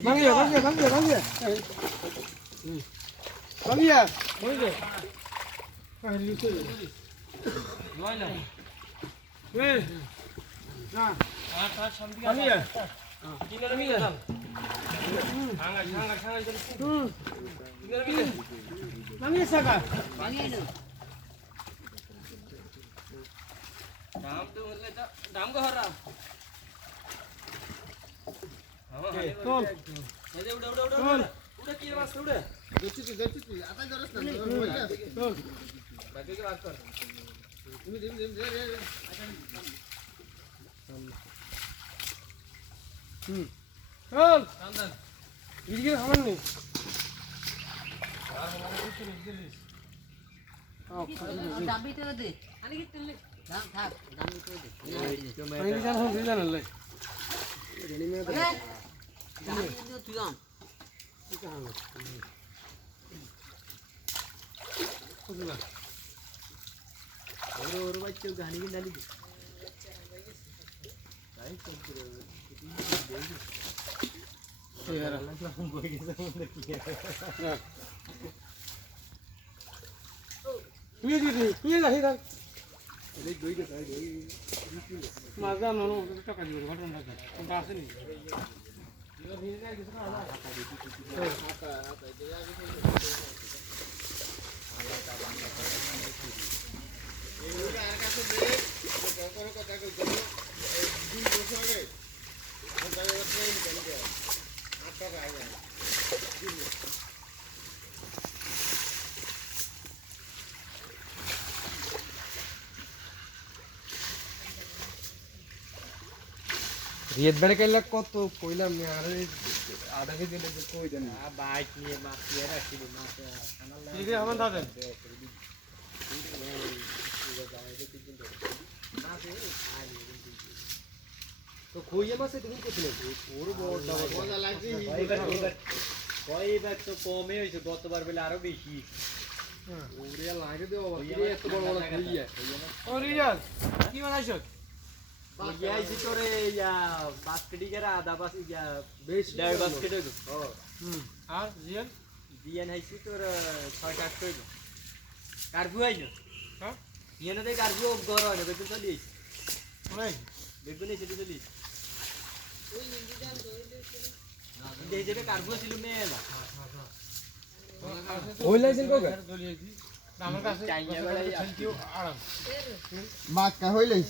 Bangya. Bangya. রিয়েত বেড়ে গেলে কত কইলাম না আরে আধা কেজি দিলে কই দেন বাইক নিয়ে মাছ নিয়ে রাখছিলি মাছ ঠিক আছে আমার দাদা তো কইয়ে মাছে তুমি কত নেবে ওর বড় মজা লাগছে কয়বার তো কমে হইছে গতবার বেলা আরো বেশি ওরে লাগে দেও বাবা এত বড় বড় কইয়া ও রিয়াজ কি বানাইছ ইয়াইছি তোরে ইয়া বাস্কেটি গেরা আদা বাস ইয়া বেশ ডাই বাস্কেট হইলো আর জিয়ান জিয়ান হাইছি তোর 6-8 কইলো কারবু আইলো হ্যাঁ ইয়ানে দে কারবু গর হইলো বেতন চলি আইছি ওই বেতন এসে চলি ওই নিন্দি জান দইলে দে যে কারবু ছিল মেলা ওই লাইছেন কোগা আমার কাছে চাইয়া বেড়াই থ্যাঙ্ক ইউ আরাম মাছ কা হইলে